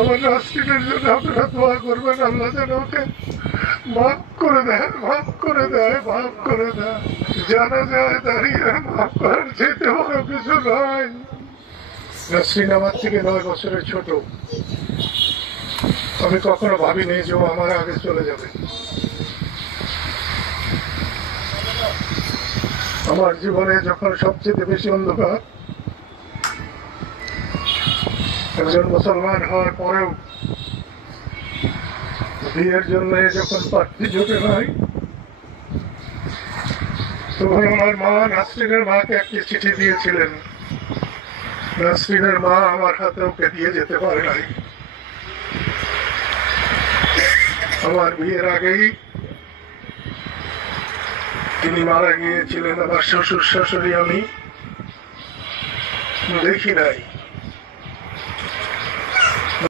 আমার নাসরিনের জন্য আপনারা দোয়া করবেন, আল্লাহ যেন ওকে মাফ করে দেয়, মাফ করে দেয়, মাফ করে দেয়। জানা যায় দাঁড়িয়ে মাফ করার যেতে বড় কিছু নয়। নাসরিন আমার থেকে 9 বছরের ছোট। আমি কখনো ভাবিনি যে ও আমার আগে চলে যাবে। আমার জীবনে যখন সবচেয়ে বেশি অন্ধকার, একজন মুসলমান হওয়ার পরেও বিয়ের জন্য যখন প্রার্থী জোটে নাই, তখন আমার মা নাসরিনের মাকে একটি চিঠি দিয়েছিলেন। নাসরিনের মা আমার হাতে ওকে দিয়ে যেতে পারে নাই। আমার বিয়ের আগেই তিনি মারা গিয়েছিলেন। আমার শ্বশুর শাশুড়ি আমি দেখি নাই।